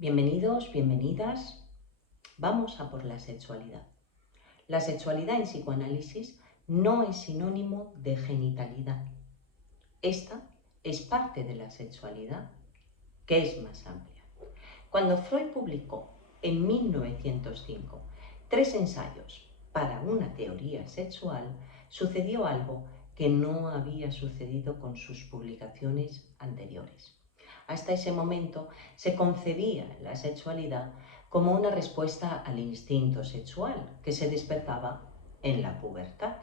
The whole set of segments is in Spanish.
Bienvenidos, bienvenidas. Vamos a por la sexualidad. La sexualidad en psicoanálisis no es sinónimo de genitalidad. Esta es parte de la sexualidad, que es más amplia. Cuando Freud publicó en 1905 3 ensayos para una teoría sexual, sucedió algo que no había sucedido con sus publicaciones anteriores. Hasta ese momento se concebía la sexualidad como una respuesta al instinto sexual que se despertaba en la pubertad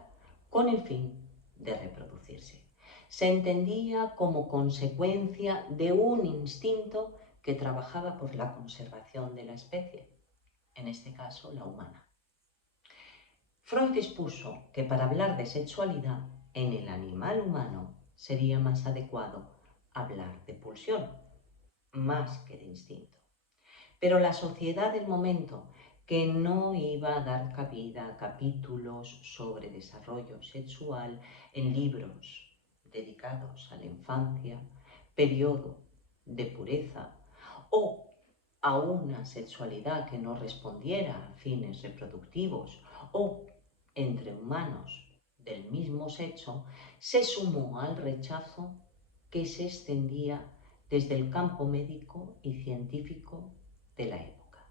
con el fin de reproducirse. Se entendía como consecuencia de un instinto que trabajaba por la conservación de la especie, en este caso la humana. Freud expuso que para hablar de sexualidad en el animal humano sería más adecuado hablar de pulsión, más que de instinto. Pero la sociedad del momento, que no iba a dar cabida a capítulos sobre desarrollo sexual en libros dedicados a la infancia, periodo de pureza o a una sexualidad que no respondiera a fines reproductivos o entre humanos del mismo sexo, se sumó al rechazo que se extendía desde el campo médico y científico de la época.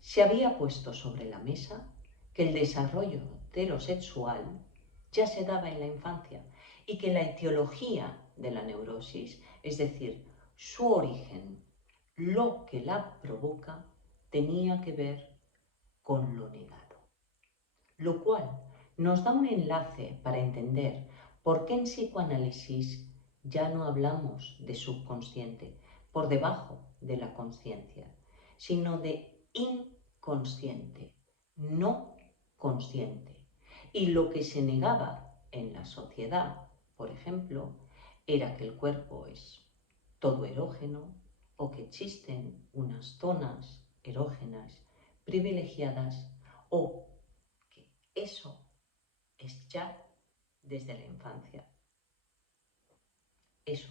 Se había puesto sobre la mesa que el desarrollo de lo sexual ya se daba en la infancia y que la etiología de la neurosis, es decir, su origen, lo que la provoca, tenía que ver con lo negado. Lo cual nos da un enlace para entender por qué en psicoanálisis ya no hablamos de subconsciente, por debajo de la conciencia, sino de inconsciente, no consciente. Y lo que se negaba en la sociedad, por ejemplo, era que el cuerpo es todo erógeno o que existen unas zonas erógenas privilegiadas o que eso es ya desde la infancia. Eso,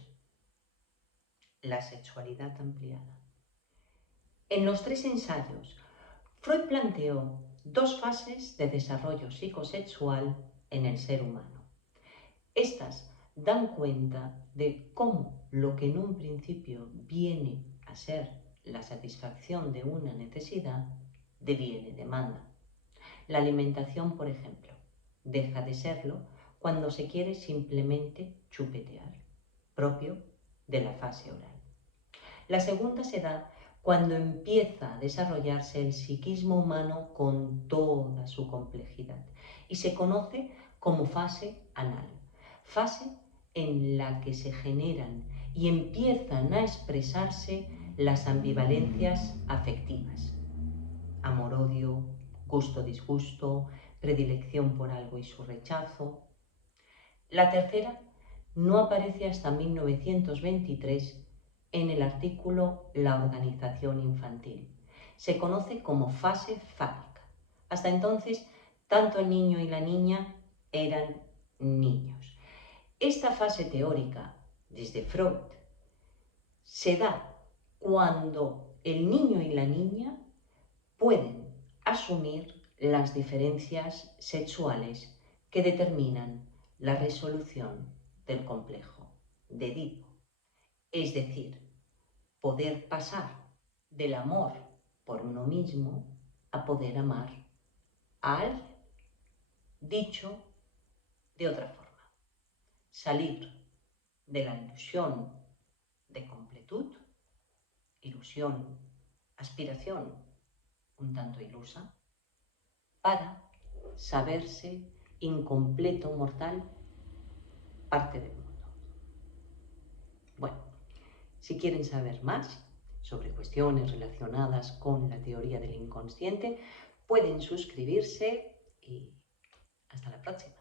la sexualidad ampliada. En los 3 ensayos, Freud planteó 2 fases de desarrollo psicosexual en el ser humano. Estas dan cuenta de cómo lo que en un principio viene a ser la satisfacción de una necesidad deviene demanda. La alimentación, por ejemplo, deja de serlo cuando se quiere simplemente chupetear, propio de la fase oral. La segunda se da cuando empieza a desarrollarse el psiquismo humano con toda su complejidad y se conoce como fase anal, fase en la que se generan y empiezan a expresarse las ambivalencias afectivas, amor-odio, gusto-disgusto, predilección por algo y su rechazo. La tercera no aparece hasta 1923 en el artículo La organización infantil. Se conoce como fase fálica. Hasta entonces, tanto el niño y la niña eran niños. Esta fase teórica, desde Freud, se da cuando el niño y la niña pueden asumir las diferencias sexuales que determinan la resolución del complejo de Edipo. Es decir, poder pasar del amor por uno mismo a poder amar a alguien. Dicho de otra forma, salir de la ilusión de completud, ilusión, aspiración un tanto ilusa, para saberse incompleto mortal, parte del mundo. Bueno, si quieren saber más sobre cuestiones relacionadas con la teoría del inconsciente, pueden suscribirse y hasta la próxima.